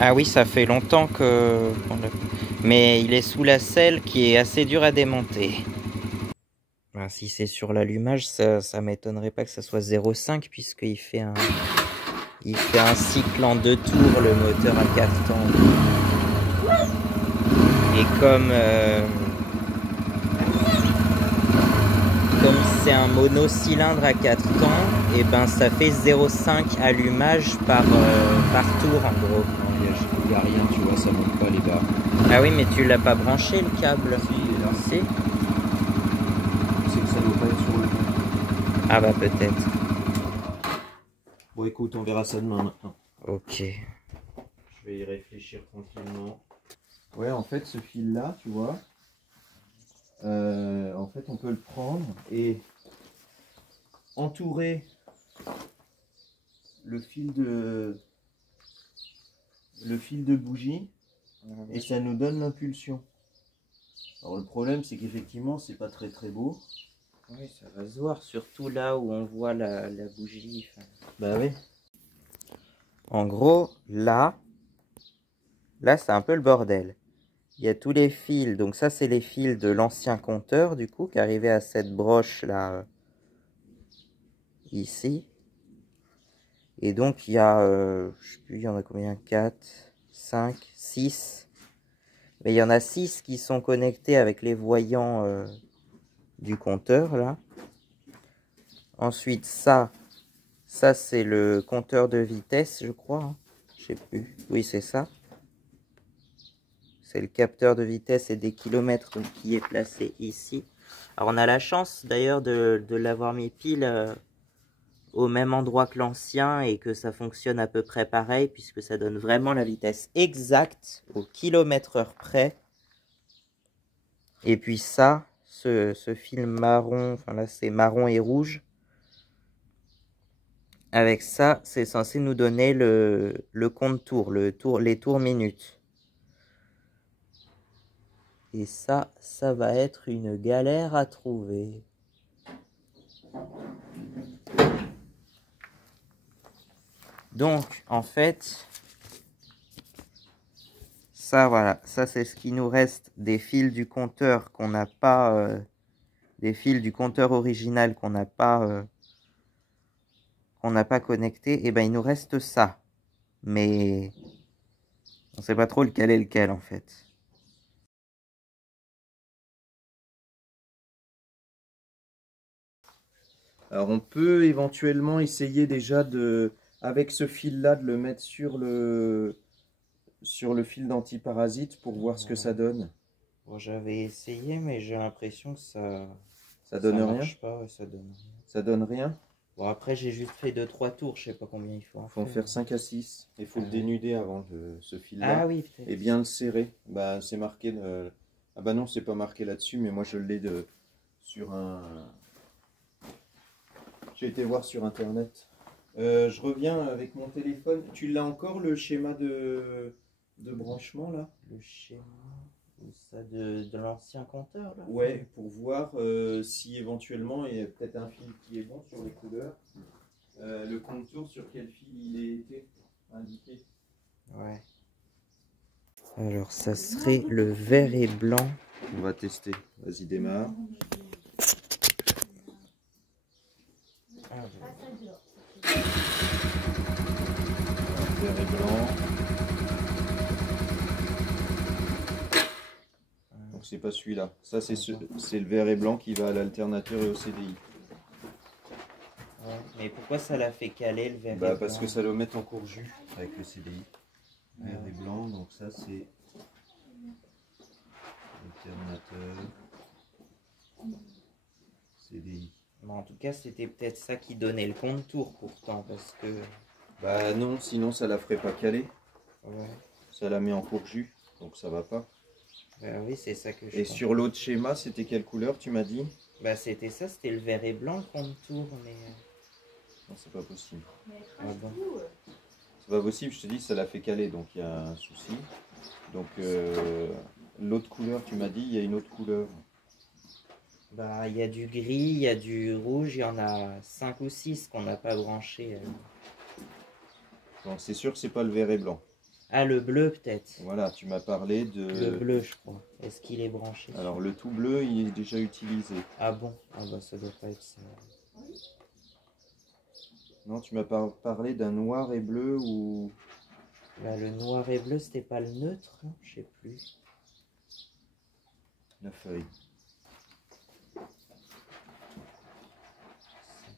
Ah oui, ça fait longtemps que... Mais il est sous la selle qui est assez dur à démonter. Ben, si c'est sur l'allumage, ça m'étonnerait pas que ça soit 0,5 puisqu'il fait un... Il fait un cycle en 2 tours, le moteur à 4 temps. Et comme c'est un monocylindre à 4 temps, et ben ça fait 0,5 allumage par tour en gros. Il n'y a rien, tu vois, ça monte pas les barres. Ah oui, mais tu l'as pas branché le câble? Si, il est là. Si. C'est que ça doit pas être sur le... Ah bah peut-être. Bon écoute, on verra ça demain maintenant. Ok. Je vais y réfléchir tranquillement. Ouais, en fait, ce fil-là, tu vois, en fait, on peut le prendre et entourer le fil de bougie et ça nous donne l'impulsion. Alors le problème, c'est qu'effectivement, c'est pas très beau. Oui, ça va se voir, surtout là où on voit la bougie. Bah oui. En gros, là c'est un peu le bordel. Il y a tous les fils, donc ça c'est les fils de l'ancien compteur du coup, qui arrivait à cette broche là, ici. Et donc il y a, je sais plus, il y en a combien? 4, 5, 6. Mais il y en a 6 qui sont connectés avec les voyants du compteur là. Ensuite ça c'est le compteur de vitesse je crois, hein. Je sais plus, oui c'est ça. C'est le capteur de vitesse et des kilomètres qui est placé ici. Alors on a la chance d'ailleurs de l'avoir mis pile au même endroit que l'ancien et que ça fonctionne à peu près pareil puisque ça donne vraiment la vitesse exacte au kilomètre-heure près. Et puis ça, ce fil marron, enfin là c'est marron et rouge. Avec ça, c'est censé nous donner le compte tour, les tours minutes. Et ça va être une galère à trouver. Donc, en fait, ça, voilà, ça c'est ce qui nous reste des fils du compteur qu'on n'a pas, des fils du compteur original qu'on n'a pas connecté. Et ben, il nous reste ça, mais on sait pas trop lequel est lequel en fait. Alors on peut éventuellement essayer déjà de, avec ce fil-là, de le mettre sur le fil d'antiparasite pour voir ce que ça donne. Bon, j'avais essayé, mais j'ai l'impression que Ça donne rien? marche pas, ça donne rien. Ça donne rien? Bon, après, j'ai juste fait 2-3 tours, je sais pas combien il faut en Faut en faire 5 à 6. Il faut le dénuder avant ce fil-là. Ah oui, peut-être. Et bien le serrer. Bah, c'est marqué. Ah bah non, c'est pas marqué là-dessus, mais moi je l'ai sur un. J'ai été voir sur internet. Je reviens avec mon téléphone. Tu l'as encore le schéma de branchement là? Le schéma ça de l'ancien compteur là? Ouais, pour voir si éventuellement il y a peut-être un fil qui est bon sur les couleurs. Le contour sur quel fil il est été indiqué. Ouais. Alors ça serait le vert et blanc. On va tester. Vas-y, démarre. Vert et blanc. Donc c'est pas celui-là. Ça c'est le vert et blanc qui va à l'alternateur et au CDI. Ouais. Mais pourquoi ça l'a fait caler le vert et Bah blanc? parce que ça doit mettre en court jus avec le CDI. Vert et blanc, donc ça c'est alternateur. CDI. Mais en tout cas, c'était peut-être ça qui donnait le compte-tour pourtant, parce que... Bah non, sinon ça la ferait pas caler. Ouais. Ça la met en court jus, donc ça va pas. Bah oui, c'est ça que je Et pense. sur l'autre schéma, c'était quelle couleur tu m'as dit? Bah c'était ça, c'était le vert et blanc le compte-tour, mais... Non, c'est pas possible. Ah bon. C'est pas possible, je te dis, ça l'a fait caler, donc il y a un souci. Donc l'autre couleur, tu m'as dit, il y a une autre couleur. Bah il y a du gris, il y a du rouge, il y en a 5 ou 6 qu'on n'a pas branché. Donc c'est sûr que c'est pas le vert et blanc. Ah, le bleu peut-être. Voilà, tu m'as parlé de... Le bleu, je crois. Est-ce qu'il est branché? Alors le tout bleu, il est déjà utilisé. Ah bon? Ah bah ça doit pas être ça. Non, tu m'as parlé d'un noir et bleu ou... Bah, le noir et bleu, c'était pas le neutre, hein, je sais plus. La feuille.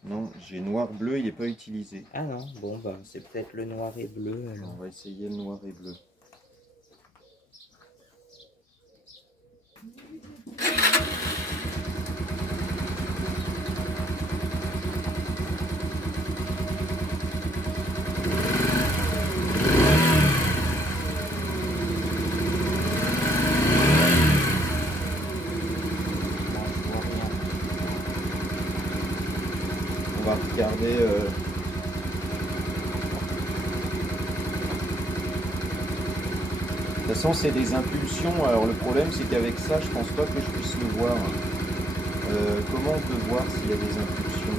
Non, j'ai noir-bleu, il n'est pas utilisé. Ah non, bon bah c'est peut-être le noir et bleu alors. On va essayer le noir et bleu. On va regarder... De toute façon, c'est des impulsions. Alors le problème, c'est qu'avec ça, je pense pas que je puisse le voir. Comment on peut voir s'il y a des impulsions?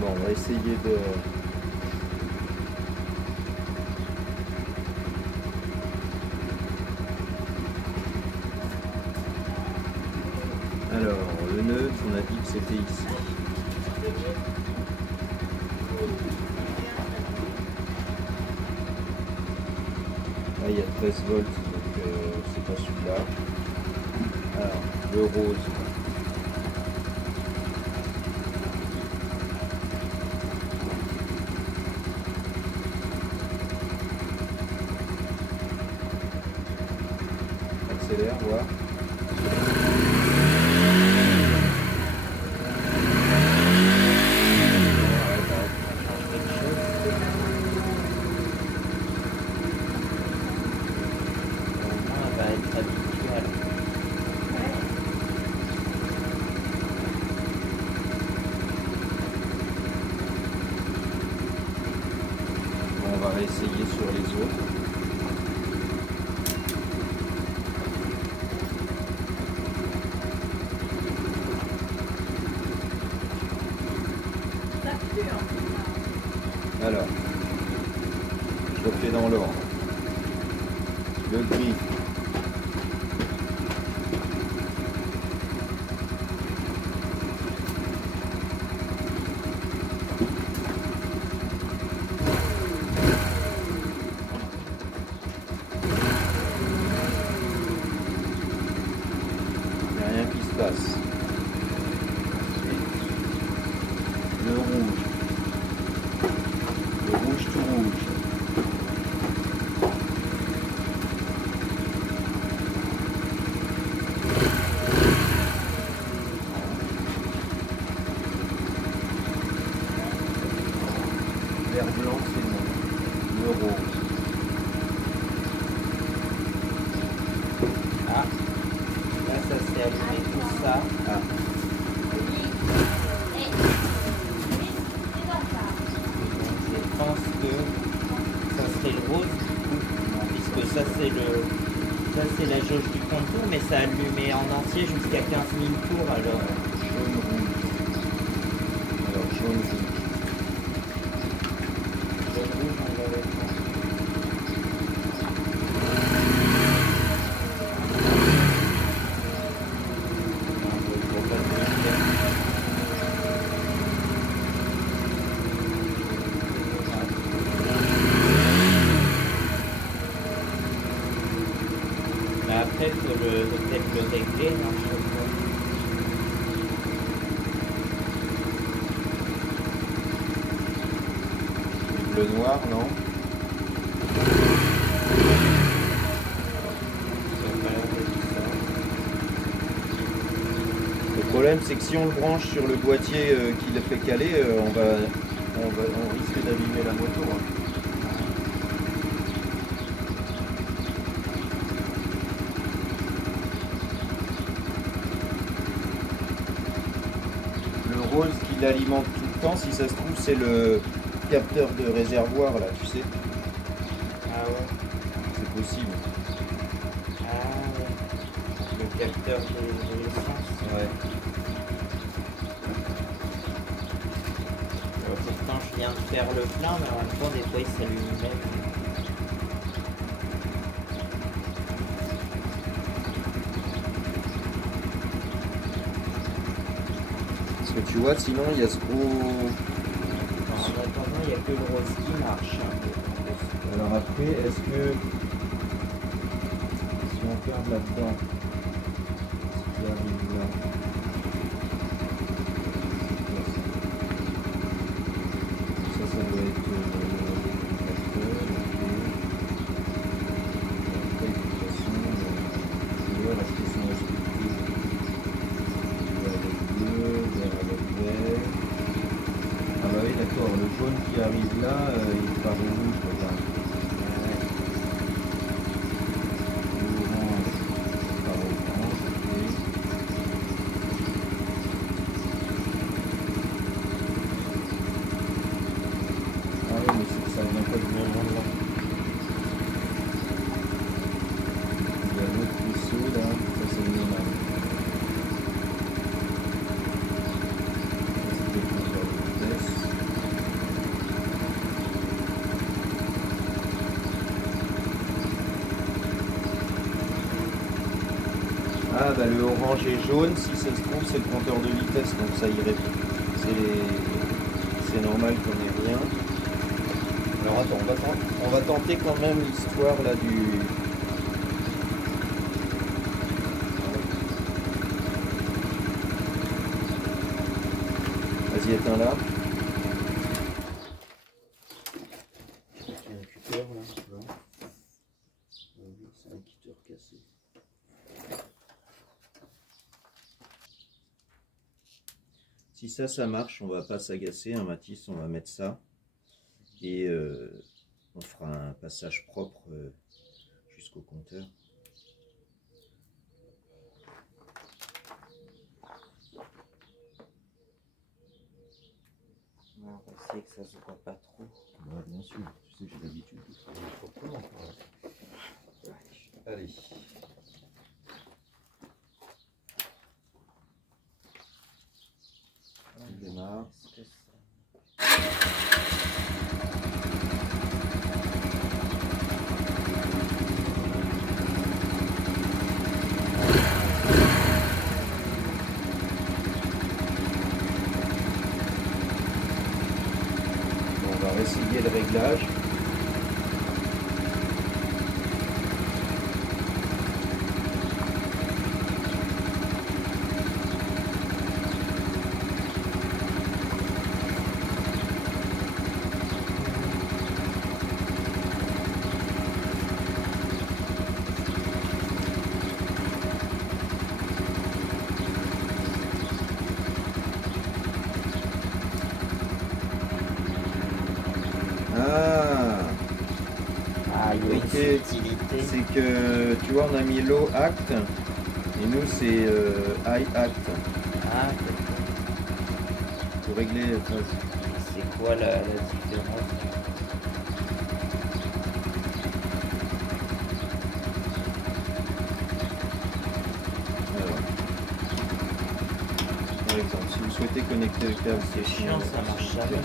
Bon, on va essayer de... Alors, le neutre, on a dit que c'était ici. Là, il y a 13 volts, donc c'est pas celui-là. Alors, le rose. Accélère, voir. On va réessayer sur les autres. Alors, je refais dans l'ordre. Le gris. Il n'y a rien qui se passe. Le rouge. Le rouge tout rouge. Vert blanc, c'est bon. Le rose. Ah, là ça s'est allumé tout ça. Ah. Donc je pense que ça serait le rose du coup, puisque ça c'est la jauge du contour, mais ça a allumé en entier jusqu'à 15 000 tours alors. Jaune rouge. Alors jaune rouge. Jaune rouge, on va le faire. Mais après, il faut peut-être le régler, non, je sais pas. Le bleu noir, non? problème, c'est que si on le branche sur le boîtier qui le fait caler, on risque d'abîmer la moto. Hein. Le rose qui l'alimente tout le temps, si ça se trouve, c'est le capteur de réservoir, là, tu sais. Ah ouais. C'est possible. Ah ouais. Le capteur de l'essence. Ouais. Pourtant, je viens de faire le plein, mais en même temps, des fois, il s'allume même. Parce que tu vois, sinon, il y a ce gros... En attendant, il n'y a que le rose qui marche. Alors après, est-ce que... Si on regarde là-dedans, ce qui arrive là... Ça doit être le capteur, ok. Après, de toute façon, les couleurs, est-ce qu'elles sont respectées? Bleu avec bleu, vert avec vert. Ah bah oui, d'accord, le jaune qui arrive là, il part au rouge, regarde. L'orange, il part au orange, ok. Ah oui, mais c'est que ça vient pas du même endroit. Il y a l'autre vaisseau là, ça c'est le ménage. Ça c'est le compteur de vitesse. Ah bah le orange et jaune, si ça se trouve c'est le compteur de vitesse, donc ça irait. C'est normal qu'on ait rien. Alors attends, on va tenter quand même l'histoire là du... Vas-y, éteins là. C'est un cutter là, tu vois. C'est un cutter cassé. Si ça marche, on va pas s'agacer, un Matisse, on va mettre ça. Et on fera un passage propre jusqu'au compteur. On va essayer que ça se voit pas trop. Ouais, bien sûr, tu sais, j'ai l'habitude de travailler proprement. Allez. On démarre. On va essayer le réglage. Ah, il y a une subtilité. C'est que, tu vois, on a mis low act, et nous c'est high act. Ah, Pour régler, enfin, c'est quoi la différence? alors, par exemple, si vous souhaitez connecter le câble, C'est chiant, ça marche jamais.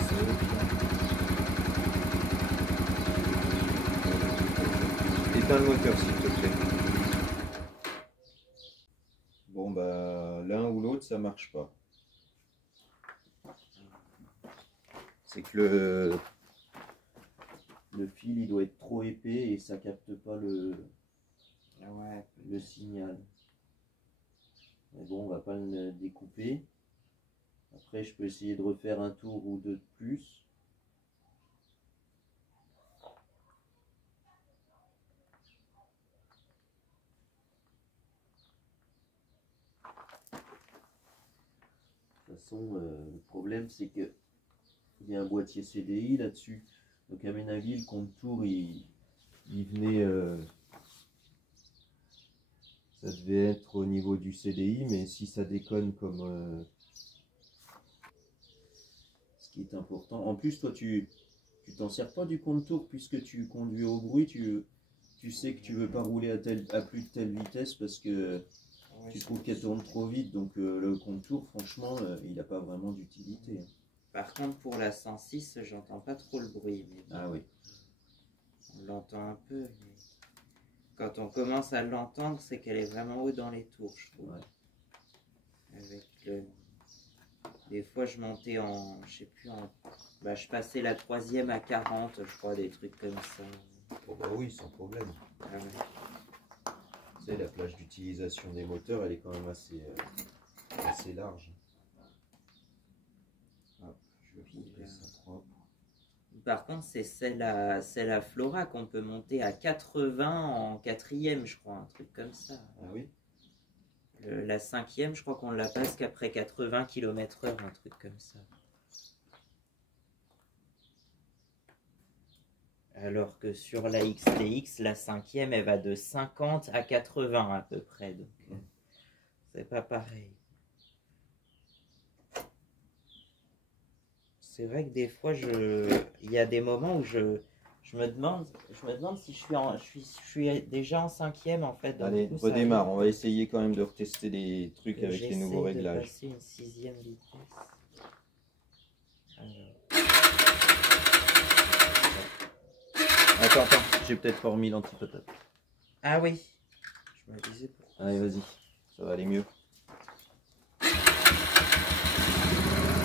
Éteins le moteur s'il te plaît. Bon bah l'un ou l'autre ça marche pas. C'est que le fil il doit être trop épais et ça capte pas le signal. Mais bon, on va pas le découper. Après je peux essayer de refaire un tour ou deux de plus. toute façon, le problème c'est que il y a un boîtier CDI là-dessus. Donc à mon avis, le contour, il venait... ça devait être au niveau du CDI, mais si ça déconne comme... ce qui est important. En plus, toi, tu t'en sers pas du contour puisque tu conduis au bruit. Tu sais que tu veux pas rouler à plus de telle vitesse parce que tu trouves qu'elle tourne trop vite. Donc le contour, franchement, il n'a pas vraiment d'utilité. Par contre, pour la 106, j'entends pas trop le bruit. Mais Ah oui. on l'entend un peu. Mais quand on commence à l'entendre, c'est qu'elle est vraiment haut dans les tours, je trouve. Ouais. Avec des fois, je montais en... Je sais plus, je passais la 3e à 40, je crois, des trucs comme ça. Oh bah oui, sans problème. Ah ouais. Tu sais, la plage d'utilisation des moteurs, elle est quand même assez large. Hop, je vais couper ça propre. Par contre, c'est celle à Flora qu'on peut monter à 80 en 4e, je crois, un truc comme ça. Ah oui? La 5e, je crois qu'on la passe qu'après 80 km/h, un truc comme ça. Alors que sur la XTX, la 5e, elle va de 50 à 80 à peu près. Donc, c'est pas pareil. C'est vrai que des fois, il y a des moments où je me demande si je suis déjà en 5e en fait. Donc, allez, redémarre. On va essayer quand même de retester les trucs avec les nouveaux réglages. Passer une 6e vitesse. Alors. Attends, j'ai peut-être pas remis l'antipotape. Ah oui, je me disais pourquoi. Allez, vas-y, ça va aller mieux.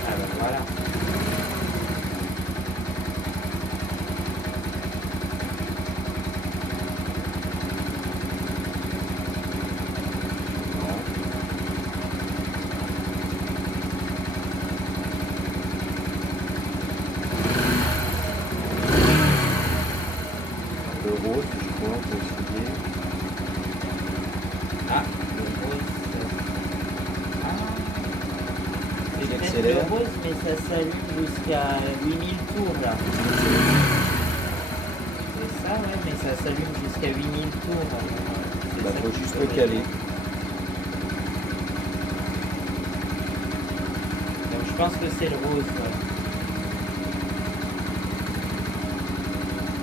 Alors voilà. Le rose, je crois, on peut essayer. Ah, le rose. C'est peut-être J'accélère. le rose, mais ça s'allume jusqu'à 8000 tours là. C'est ça, ouais, mais ça s'allume jusqu'à 8000 tours. Il faut juste le caler. Donc je pense que c'est le rose. Ouais.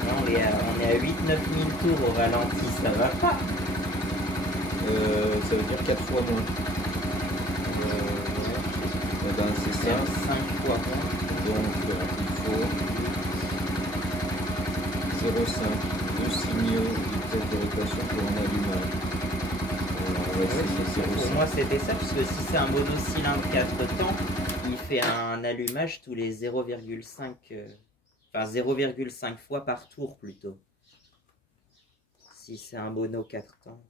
Là, on est à 8-9 000 tours au ralenti, ça va pas. Ça veut dire 4 fois moins. Eh ben, c'est ça. 5 fois moins. Donc il faut 0,5, 2 signaux de vitesse de rotation pour un allumage. On va essayer Pour 0,5. moi c'était ça, parce que si c'est un monocylindre 4 temps, il fait un allumage tous les 0,5 enfin 0,5 fois par tour plutôt. Si c'est un mono 4 temps.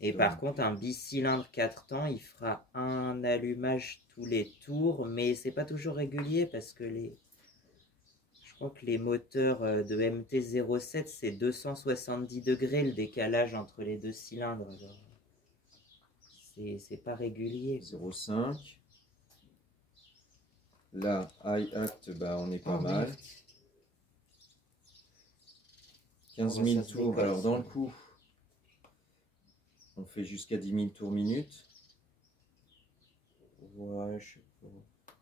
Et par contre, un bicylindre 4 temps, il fera un allumage tous les tours, mais c'est pas toujours régulier parce que je crois que les moteurs de MT-07, c'est 270 degrés le décalage entre les deux cylindres. C'est pas régulier. 0,5. Là, high act, bah, on est pas mal. 15 000 tours. Alors dans le coup, on fait jusqu'à 10 000 tours minute. Ouais, je sais pas.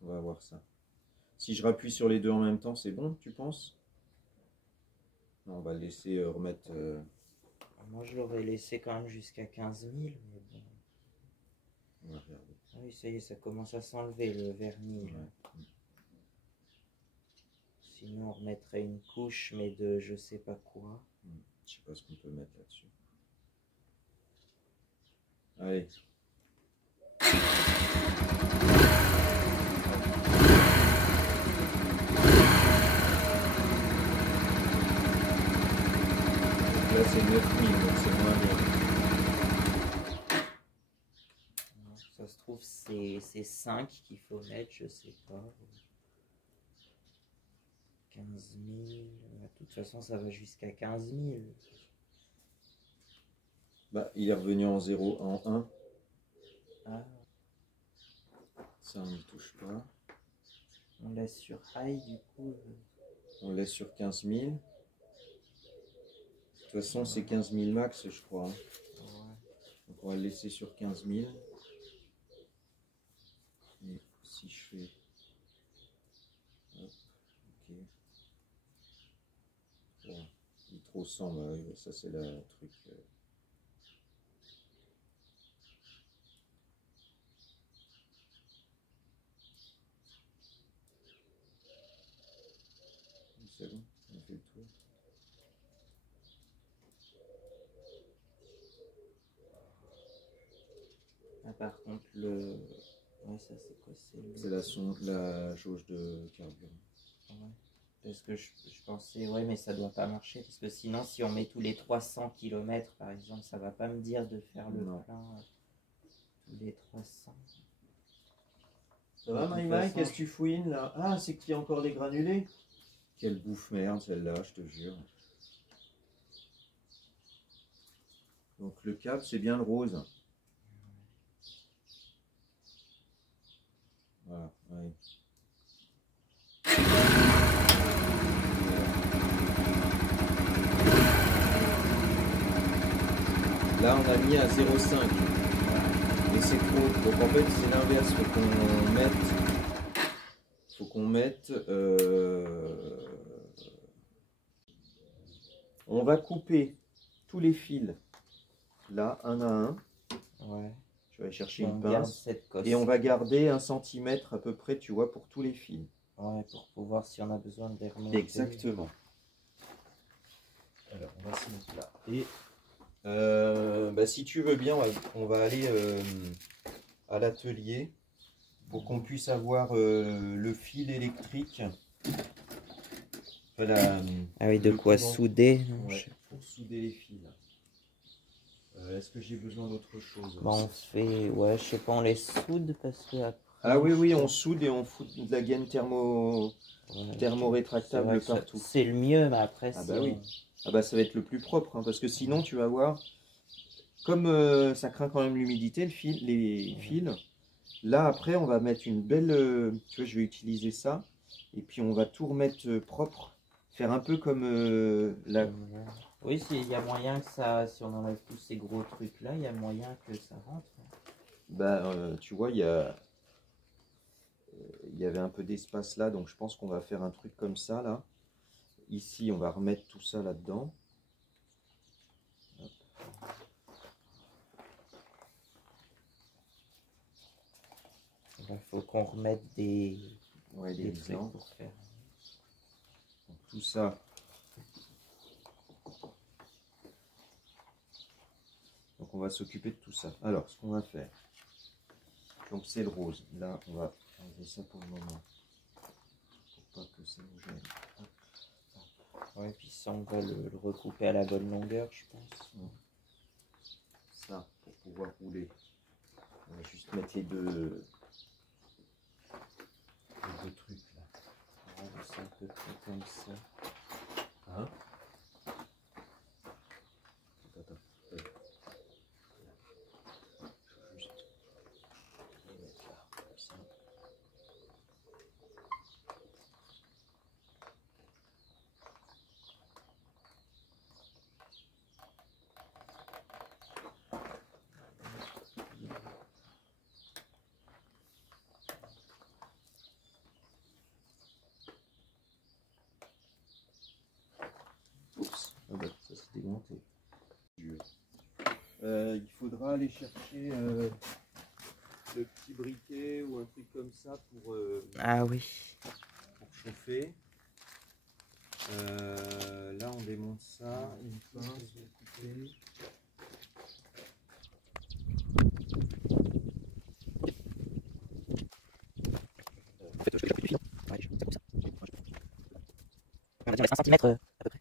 On va voir ça. Si je rappuie sur les deux en même temps, c'est bon, tu penses? Non, on va le laisser remettre... Moi, je l'aurais laissé quand même jusqu'à 15 000, mais bon. On va regarder. Ah oui, ça y est, ça commence à s'enlever le vernis. Ouais. Sinon, on remettrait une couche, mais de je sais pas quoi. Je sais pas ce qu'on peut mettre là-dessus. Allez. Là c'est 9000, donc c'est moins bien. Ça se trouve c'est 5 qu'il faut mettre, je sais pas. 15 000. De toute façon ça va jusqu'à 15 000. Bah, il est revenu en 0, en 1. Ah. Ça, on n'y touche pas. On laisse sur high du coup. On le laisse sur 15 000. De toute façon, c'est 15 000 max, je crois. Hein. Ouais. Donc, on va le laisser sur 15 000. Et si je fais... Hop, ok. Bon, il est trop 100, bah, oui, ça c'est le truc. C'est bon, on a fait le tour. Ah, par contre, le. Ouais, ça c'est quoi? C'est la jauge de carburant. Ouais. Parce que je pensais, ouais, mais ça doit pas marcher. Parce que sinon, si on met tous les 300 km par exemple, ça va pas me dire de faire le plein tous les 300. Ça va, Maïmaï? Qu'est-ce que tu fouines là? Ah, c'est qu'il y a encore des granulés? Quelle bouffe merde celle-là, je te jure. Donc le câble, c'est bien le rose. Voilà, oui. Là, on a mis à 0,5. Mais c'est trop. Donc en fait, c'est l'inverse. Faut qu'on mette. On va couper tous les fils là, un à un. Ouais. Je vais aller chercher une pince. Et on va garder 1 centimètre à peu près, tu vois, pour tous les fils. Ouais, pour pouvoir, si on a besoin de les remonter. Exactement. Alors, on va se mettre là. Et bah, si tu veux bien, on va aller à l'atelier pour qu'on puisse avoir le fil électrique. Enfin, ah oui, de quoi souder. Ouais, pour souder les fils. Est-ce que j'ai besoin d'autre chose? Bah, on fait, ouais, je sais pas, on les soude parce que après. Ah oui, oui, on soude et on fout de la gaine thermo-rétractable partout. C'est le mieux, mais après, ah bah oui. Ah bah ça va être le plus propre, hein, parce que sinon tu vas voir, comme ça craint quand même l'humidité, les fils, là après on va mettre une belle, tu vois, je vais utiliser ça, et puis on va tout remettre propre, faire un peu comme la... Oui, il y a moyen que ça, si on enlève tous ces gros trucs là, il y a moyen que ça rentre. Bah tu vois, il y avait un peu d'espace là, donc je pense qu'on va faire un truc comme ça là. Ici on va remettre tout ça là-dedans. Il faut qu'on remette des trucs pour faire. Donc, tout ça. Donc on va s'occuper de tout ça. Alors ce qu'on va faire. Donc c'est le rose. Là on va enlever ça pour le moment. Pour pas que ça nous gêne. Ouais, puis ça on va le recouper à la bonne longueur, je pense. Ça pour pouvoir rouler. On va juste mettre les deux trucs là. Ouais, c'est un peu près comme ça. Hein? Attends. Juste les mettre là, comme ça. Oups, ah bah, ça s'est démonté. Il faudra aller chercher le petit briquet ou un truc comme ça pour, ah oui. pour chauffer. Là on démonte ça, une pince, couper. On va dire 1 cm à peu près.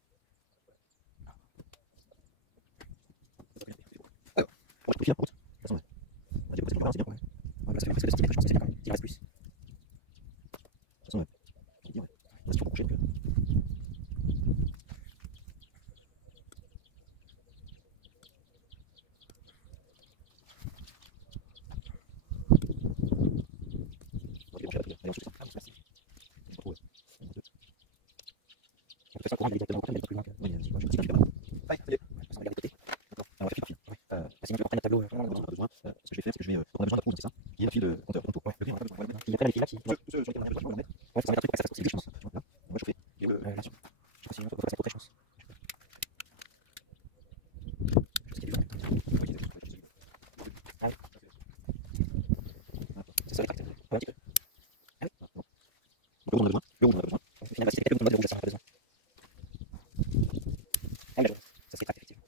Alors, on va couper un peu. On va dire que c'est bien. On va se faire presque 1 cm, je pense que c'est bien quand même. Il en reste plus. De toute façon, je vais dire, il reste trop couché donc. ensuite ça. Ah, c'est massif. C'est pas trop. De toute façon, le courant il est directement au plus loin que. Oui, moi je sais pas. Ouais, ça y est. On va regarder de côté. D'accord. Alors on va faire partie. Ouais. Sinon tu vas reprendre notre tableau. On n'a pas besoin. Ce que je vais faire, c'est que je vais. On a besoin d'un trou, c'est ça. Qui est un fil de compteur. Ouais, le fil, on n'a pas besoin. Il y a pas les fils là qui. Tous ceux sur lesquels on a besoin, on va mettre. Ouais, ça va mettre un truc pour que ça fasse possible, je pense. Là, on va chauffer. Et le. Là, sur. Je sais pas si on peut faire ça pour très chance. Je sais qu'il y a du vent. Ah oui. C'est ça le facteur. Ouais, un petit peu. Ah oui. Le rouge, on a besoin. Le rouge, on a besoin. Finalement, si c'était que le bouton de rouge, ça, on n'a pas besoin. Ah, mais je vois. Ça, c'est facteur, effectivement.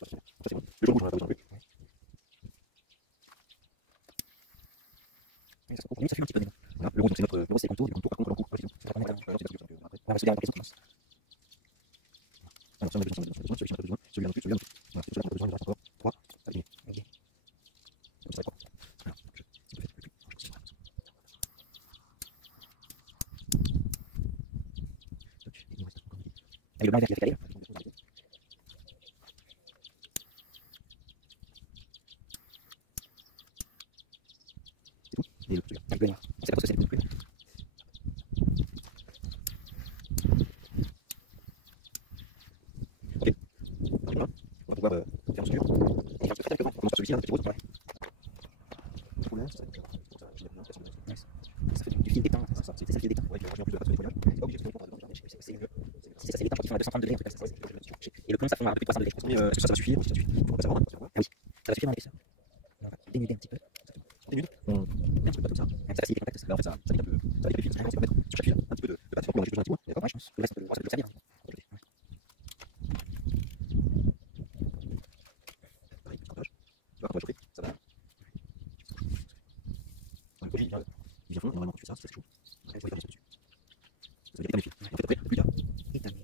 Ça, c'est bon. Le jaune rouge, on n'a pas besoin plus. Oui, ça se coupe. Ça fume un petit peu, mais bon. Voilà. Le rouge, c'est notre. Le rouge, c'est le contour. Du contour, par contre, on coupe. C'est pas mal. On va se dire dans la question, je pense. Alors, ça, on a besoin, celui-ci, on a besoin, celui-là non plus, celui-là non plus. Voilà, celui-là, on a besoin, il reste encore 3. Aligné. Ok. Donc, ça va être quoi? Alors, si on fait plus, je pense que c'est il nous reste encore une. Et le blanc et vert qui a fait caler, là. C'est tout. Et le celui-là. Et le bleu et noir. On sait pas ce que c'est, le bleu. Ok. On va pouvoir faire un suivant. Et faire très on commence par celui-ci, là, le petit rose. Ouais. Ça fait du fil d'étain, c'est ça le fil d'étain. Ouais, tu vas en plus de la nettoyage. C'est pas obligé que ce soit pour si ça c'est l'étain, je crois qu'ils font à 230 degrés, un truc comme ça. Et le plomb, ça fond à un peu plus de 300 degrés, je pense. Mais est-ce que ça va suffire? Ça suffit. Il faut pas savoir. Ah oui, ça va suffire dans l'épaisseur. On va dénuder un petit peu. Dénude? On met un petit peu de pâte comme ça. Ça facilite les contacts. En fait, ça limite un peu. Ça limite les fils. C'est mettre sur chaque fil un petit peu de pâte. On va juste besoin d'un petit peu. D'accord? Ouais, je pense. Le reste, on peut le servir. Pareil, petit partage. Tu vois, quand on va chauffer, ça va. Le produit, il vient fondre, et normalement, tu fais ça, c'est chaud. Après, il faut y faire dessus. Ça veut dire éteindre les fils. En fait, après, plus il y a. Éteindre.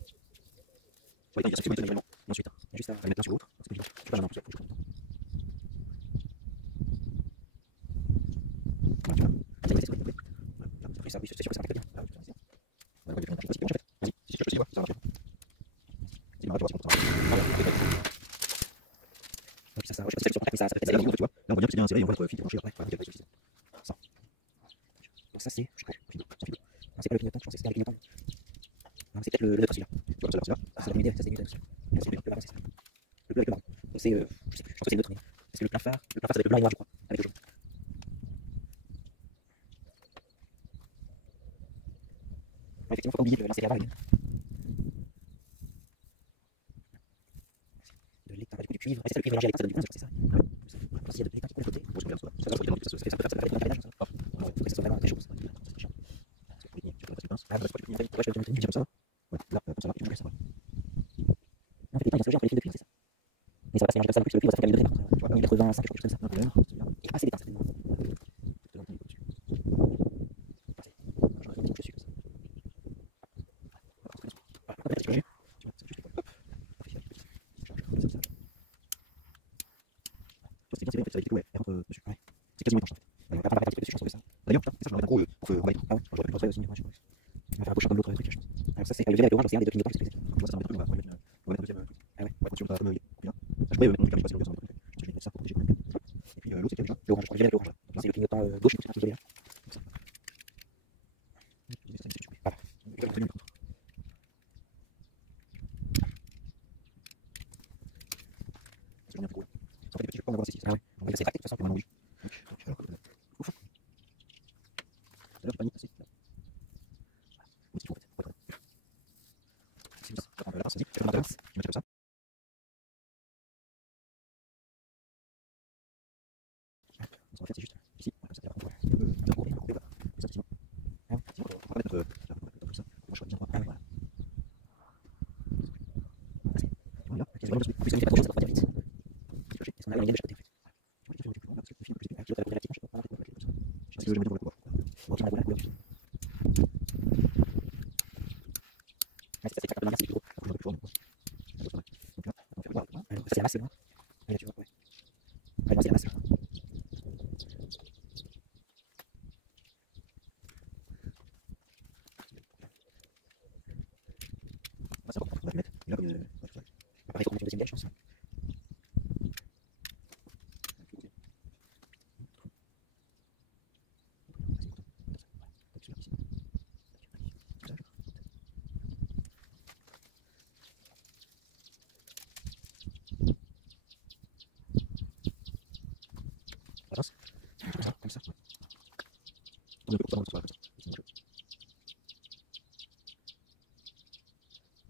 Ouais, il y a ça, c'est évidemment. Et ensuite, juste à mettre l'un sur l'autre. C'est pas évident. Tu peux pas la main tout seul, faut que je comprenne. Voilà, tu vois. Ah, c'est vrai. Voilà. Après ça, oui, c'est sûr que ça impacte bien. Ah, c'est ça. Ouais, ouais, je sais pas, en fait. Vas-y, si je te dis, ouais, ça va marcher. Si, tu vois, si on peut ça. Voilà, c'est fait. Et puis ça, je sais pas si c'est sur contact, mais ça répète ça. Là, tu vois, là, on voit bien que c'est bien inséré, on voit notre fil qui est branché après. Voilà, ça. Donc ça, c'est, je sais pas, c'est pas le clignotant, je pense que c'est le clignotant. Non, c'est peut-être le neutre, celui-là. Tu vois, celui-là. Ah, c'est la lumière, ça c'est mieux. C'est le marron, c'est ça. Le bleu avec le marron. Donc c'est, je sais plus, je pense que c'est neutre, mais parce que le plein phare, ça va être le blanc et noir, je crois, avec le jaune. Ouais, effectivement, faut pas oublier de l'insérer avant la lumière. De l'étain, du coup, du cuivre. Ah, c'est ça, le cuivre mélangé avec ça donne du 11, c'est ça. Ouais. Alors, s'il y a de l'étain qui coule de côté, bon, je regarde, ça peut faire un carénage, ça. Faut que ça soit vraiment très chaud, ça. Ah, ouais, je vais te dire comme ça. Ouais, là, comme ça, là, tu bouges, ça va. En fait, l'étain, il vient se loger entre les fils de cuivre, c'est ça. Mais ça va pas s'émanger comme ça non plus, le cuivre, ça fait gagner 2 degrés, par contre. 85, je crois, quelque chose comme ça. Il a pas assez d'étain, certainement. C'est quasiment étanche. On va faire un petit peu dessus, je pense que ça. D'ailleurs, ça, je l'aurais d'un coup pour on va être. Ah ouais, j'aurais pu le aussi, moi, je pense. On va faire un gauche comme l'autre truc, je pense. Alors ça, c'est le violet avec l'orange, c'est un des deux clignotants, c'est ça. Ça va mettre un peu, on va mettre un deuxième. Ah ouais. Ouais, attention, ça va comme bien. Je pourrais mettre mon clignotant, je sais pas si on va je vais mettre ça pour protéger quand même. Et puis l'autre, c'est déjà l'orange, le violet avec l'orange. C'est le clignotant gauche, c'est le violet là. Voilà. Ah ouais, on va laisser tracter de toute façon, oui. Ouf. D'ailleurs, j'ai pas mis assez. C'est tout, en fait. C'est ça. On va la pince, vas-y. Je vais prendre la pince. Je vais mettre comme ça. Ce qu'on va faire, c'est juste ici. Comme ça, on va faire couper. Voilà. Ça, c'est bon. On va mettre comme ça. On va choisir bien droit. Voilà. Voilà. En plus, on ne fait pas trop chaud, ça va pas dire vite. Parce qu'on a la moyenne de chaque côté, en fait. Parce que je vais mettre pour la couleur. On va la couleur. Ah, ça, c'est très bien, c'est plus gros. Donc là, on va faire voir. Alors, ça, c'est la masse, c'est bon. Là, tu vois, ouais. Ouais, non, c'est la masse, là. C'est important, on va le mettre. Et là, comme après, il faut mettre une deuxième gage, je pense. Comme ça. Comme ça. On peut comme ça.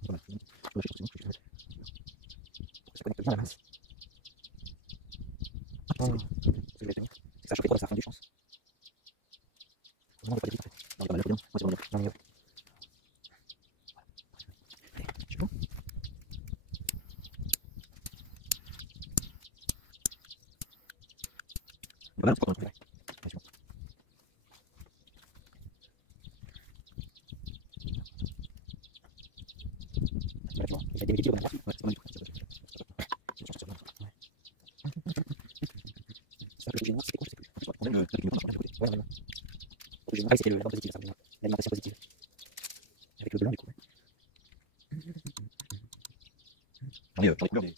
Voilà. Ça connecte bien la masse. C'est ce que je vais tenir. C'est que ça choque trop, ça a fondu, je pense. Non, on va pas les vite. Non, on va pas les vite. Moi, c'est bon. Non, mais je suis bon. Voilà, c'est bon. Il y a des métiers, ouais, c'est pas mal du tout. Ça, le général, c'était quoi? Je sais plus. On aime le ouais, vraiment. Le général, c'était l'alimentation positive, ça, l'alimentation positive. Avec le blanc, du coup. J'en ai couleur, mais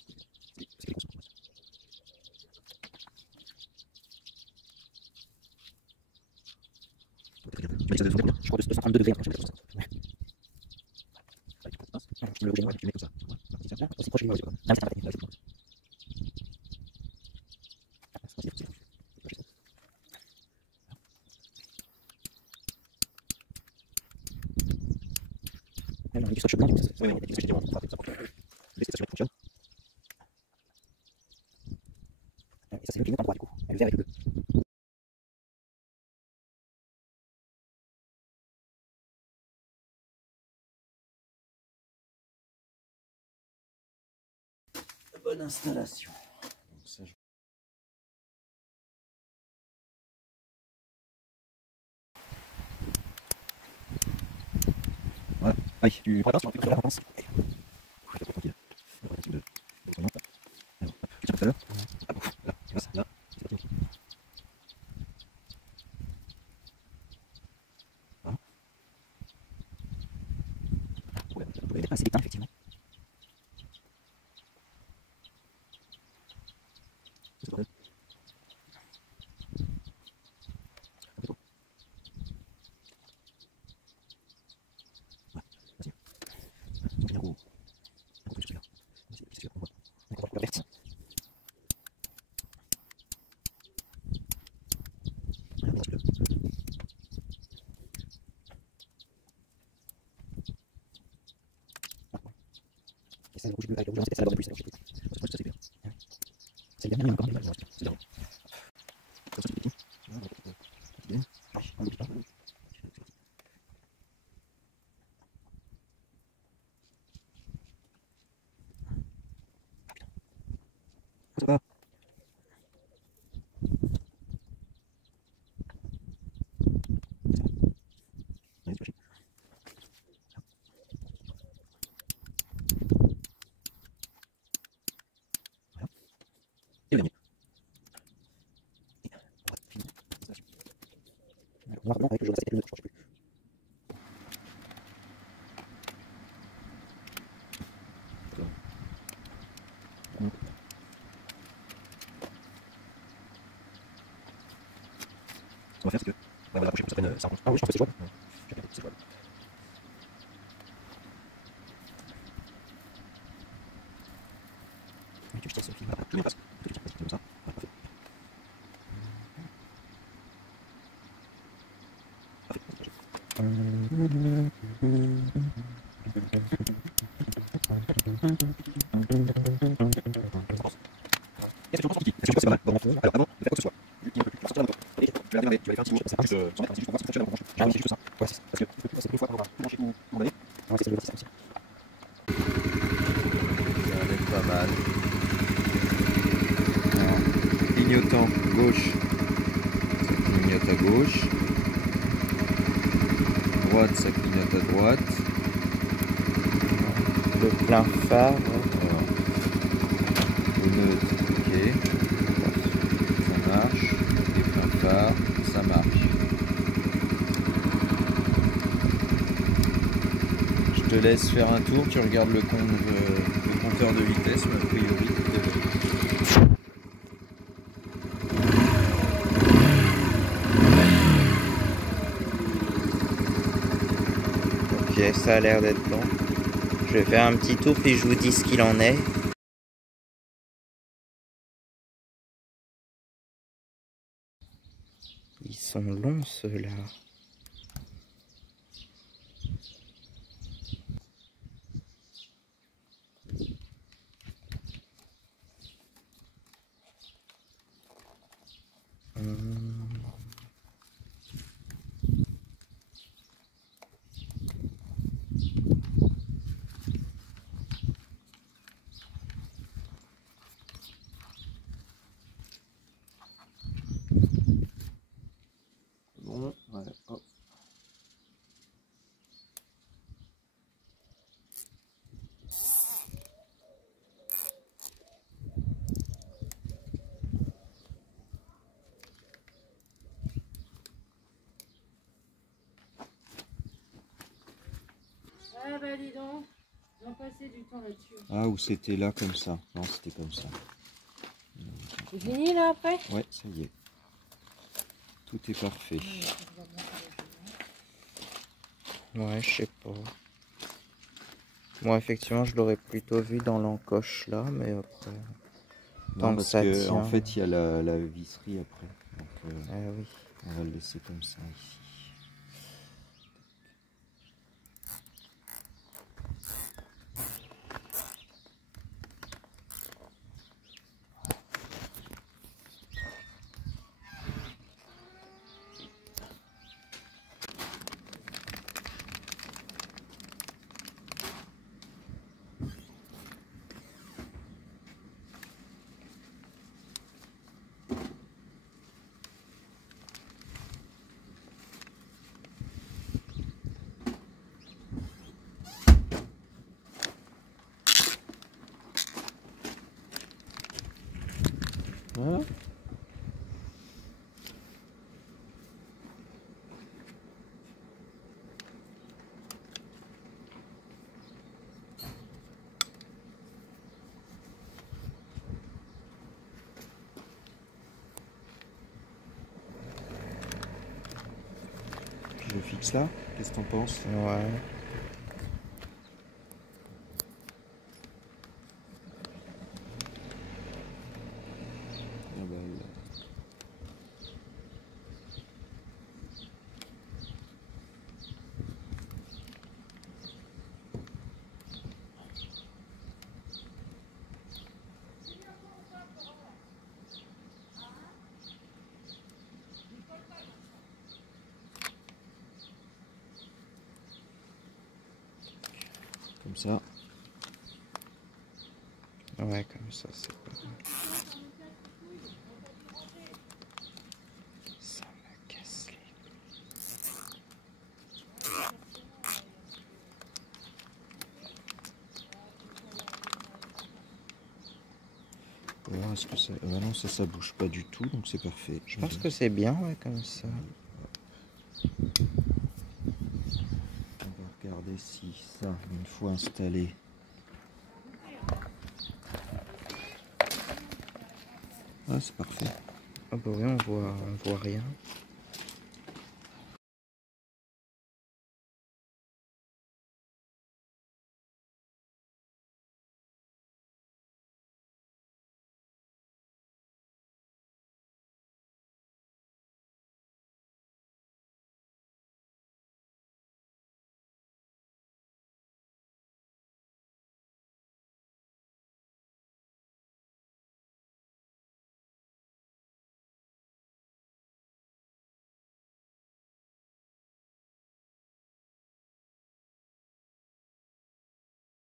c'est quelque chose. Je crois de 232 degrés, je mets ça. Le général, tu mets comme ça. C'est proche du mur, non, c'est pas la peine. On a du scotch blanc, du coup, ça. Oui, il y a du scotch blanc, ça fonctionne. Et ça, c'est le clignotant droit, du coup. Le vert avec le bleu. Bonne installation. Donc ça, je... Voilà. Allez, tu prends la pince, tu la pince. Tranquille. Alors, tiens, tout à l'heure. Là, là, c'est parti. Voilà. Ouais, ça peut être assez déteint, effectivement. C'est pas mal. C'est le rouge bleu avec le rouge, c'était ça la bonne plus, c'est bien. C'est bien, même encore, c'est bien. Ça va. Et le noir blanc avec le jaune, ça c'était le je sais plus. Ce qu'on va faire, c'est que on va l'approcher pour certaines. Ça rencontre. Ah oui, je pense que c'est jouable. C'est jouable. Mais tu tiens ce fil là, tout bien passe. Tu tiens comme ça. Voilà, parfait. Est-ce que tu penses est-ce que c'est pas mal? Bon, alors avant de faire quoi que ce soit, vu qu'il y a un peu plus, sortir la moto. Je vais la démarrer, tu vas aller faire un petit tour, juste 100 mètres, juste pour voir si ça fonctionne la branche. Ah oui, c'est juste ça. Ouais, c'est ça. Parce que c'est une fois qu'on aura tout branché, tout emballé. Ouais, c'est ça, c'est ça aussi. Ça va être pas mal. Alors, clignotant gauche, ça clignote à gauche. Droite, ça clignote à droite. Le plein phare. Alors, au neutre, ok. Ça marche. Et plein phare, ça marche. Je te laisse faire un tour, tu regardes le compteur de vitesse, mais a priori tout est bon. Ok, ça a l'air d'être bon. Je vais faire un petit tour puis je vous dis ce qu'il en est. Ils sont longs ceux-là. Bon, ouais, hop. Ah bah dis donc, ils ont passé du temps là-dessus. Ah, ou c'était là comme ça. Non, c'était comme ça. C'est fini là après? Ouais, ça y est. Tout est parfait. Ouais, je sais pas. Moi, effectivement, je l'aurais plutôt vu dans l'encoche là, mais après, tant Non, que parce ça que tient. en fait, il y a la visserie après. Donc, Ah oui. on va le laisser comme ça ici. Voilà. Je fixe là. Qu'est-ce que t'en penses? Ouais. Ah bah, comme ça. Ouais, comme ça, c'est pas mal. Ça me casse les... Voilà, est-ce que ça... Ah non, ça bouge pas du tout, donc c'est parfait. Je pense que c'est bien, ouais, comme ça. On va regarder si ça, une fois installé. Ah, c'est parfait. Ah bah oui, on voit rien.